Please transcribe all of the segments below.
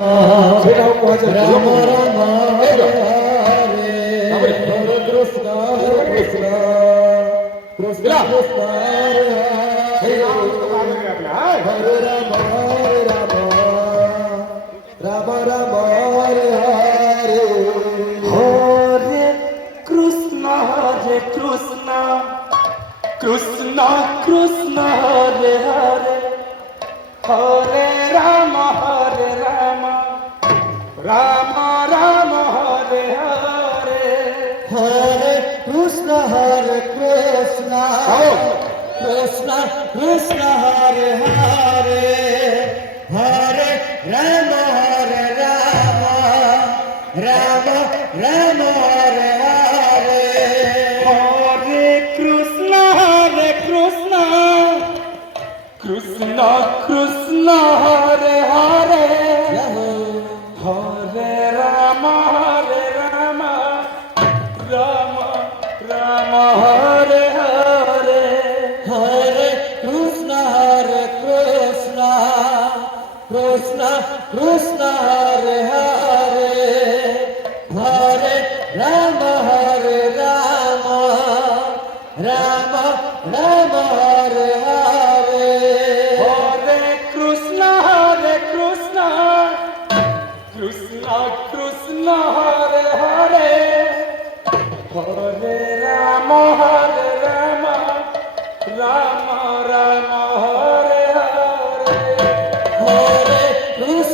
সেটাও কোয়া যায় রাম রাম হরে হরে কৃষ্ণ কৃষ্ণ কৃষ্ণ কৃষ্ণ হরে হরে হরে রাম রাম রাম হরে হরে হরে কৃষ্ণ কৃষ্ণ কৃষ্ণ হরে হরে হরে রাম রাম রাম হরে হরে হরে কৃষ্ণ কৃষ্ণ কৃষ্ণ হরে হরে হরে রাম রাম রাম হরে হরে হরে কৃষ্ণ কৃষ্ণ কৃষ্ণ হরে হরে হরে রাম রাম রাম হরে হরে হরে কৃষ্ণ কৃষ্ণ কৃষ্ণ কৃষ্ণ হরে হরে হরে রাম রাম রাম হরে হরে হরে কৃষ্ণ কৃষ্ণ কৃষ্ণ হরে হরে হরে রাম রাম রাম হরে হরে হরে কৃষ্ণ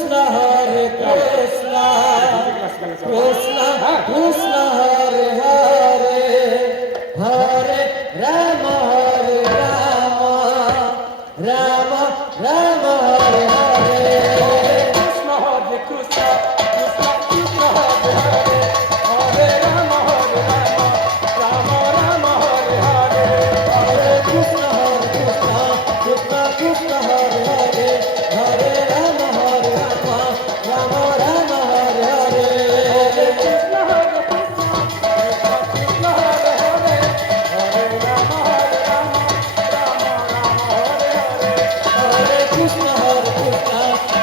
কৃষ্ণ কৃষ্ণ কৃষ্ণ হরে হরে হরে রাম রাম রাম হরে হরে কৃষ্ণ হরে কৃষ্ণ কৃষ্ণ কৃষ্ণ হরে হরে হরে রাম রাম রাম হরে হরে হরে কৃষ্ণ কৃষ্ণ কৃষ্ণ কৃষ্ণ হরে হরে হরে রাম রাম রাম হরে হরে কৃষ্ণ হরে কৃষ্ণ কৃষ্ণ কৃষ্ণ হরে হরে হরে রাম রাম রাম হরে হরে হরে কৃষ্ণ কৃষ্ণ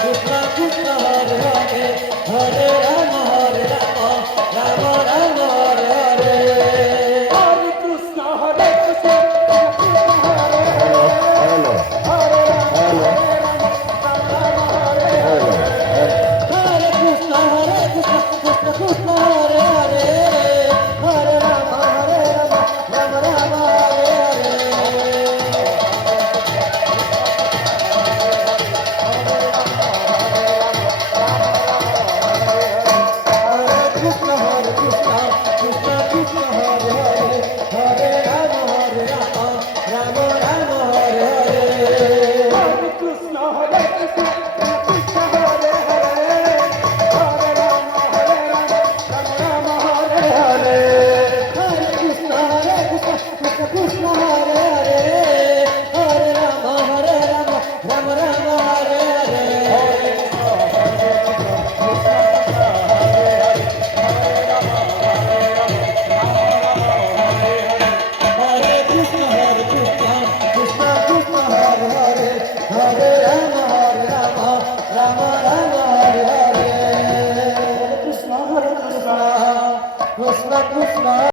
কৃষ্ণ কৃষ্ণ হরে হরে হরে রাম রাম রাম হরে হরে হরে কৃষ্ণ কৃষ্ণ কৃষ্ণ হরে হরে হরে রাম রাম হরে হরে হরে কৃষ্ণ কৃষ্ণ কৃষ্ণ হরে হরে হরে রাম রাম রাম হরে হরে হরে কৃষ্ণ কৃষ্ণ কৃষ্ণ কৃষ্ণ হরে হরে হরে রাম রাম রাম হরে হরে হরে কৃষ্ণ কৃষ্ণ